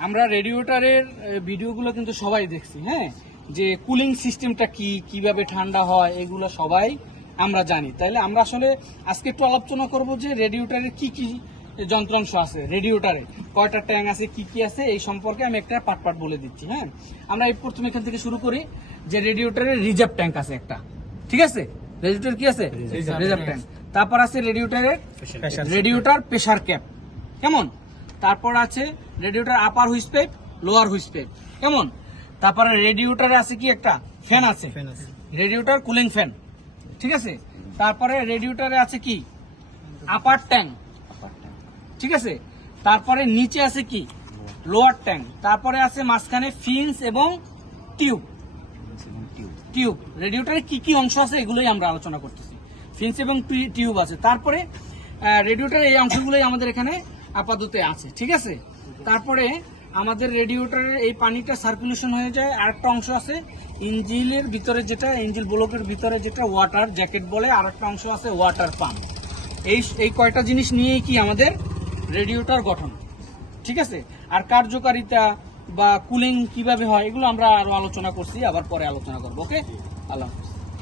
আমরা রেডিওটারের ভিডিওগুলো কিন্তু সবাই দেখছি হ্যাঁ? যে কুলিং সিস্টেমটা কি কীভাবে ঠান্ডা হয় এগুলো সবাই আমরা জানি। তাইলে আমরা আসলে আজকে একটু আলোচনা করব যে রেডিওটারের কি কি যন্ত্রাংশ আছে রেডিওটারে কয়টা ট্যাঙ্ক আছে কি কি আছে এই সম্পর্কে আমি একটা পাট পাট বলে দিচ্ছি হ্যাঁ? আমরা এই প্রথমে এখান থেকে শুরু করি যে রেডিওটারের রিজার্ভ ট্যাঙ্ক আছে একটা। ঠিক আছে? রেডিওটার কি আছে? রিজার্ভ ট্যাঙ্ক তারপর আছে রেডিওটারের রেডিওটার প্রেসার ক্যাপ কেমন? তারপর আছে রেডিওটার আপার হুইস পাইপ লোয়ার হুইস পাইপ কেমন? তারপরে রেডিওটারে আছে কি একটা? ফ্যান আছে। রেডিওটার কুলিং ফ্যান ঠিক আছে? তারপরে রেডিওটারে আছে কি? আপার ট্যাঙ্ক ঠিক আছে? তারপরে নিচে আছে কি? লোয়ার ট্যাঙ্ক তারপরে আছে মাঝখানে ফিন্স এবং টিউব টিউব রেডিওটারে কি কি অংশ আছে এগুলোই আমরা আলোচনা করতেছি। ফিন্স এবং টিউব আছে। তারপরে রেডিওটার এই অংশগুলোই আমাদের এখানে আপাতত আছে, ঠিক আছে? তারপরে আমাদের রেডিওটারের এই পানিটা সার্কুলেশন হয়ে যায়, আরেকটা অংশ আছে, ইঞ্জিলের ভিতরে যেটা, ইঞ্জিল ব্লকের ভিতরে যেটা ওয়াটার জ্যাকেট বলে, আরেকটা অংশ আছে ওয়াটার পাম্প এই এই কয়টা জিনিস নিয়েই কি আমাদের রেডিওটার গঠন, ঠিক আছে? আর কার্যকারিতা বা কুলিং কীভাবে হয়, এগুলো আমরা আরও আলোচনা করছি, আবার পরে আলোচনা করব ওকে আল্লাহ হাফেজ।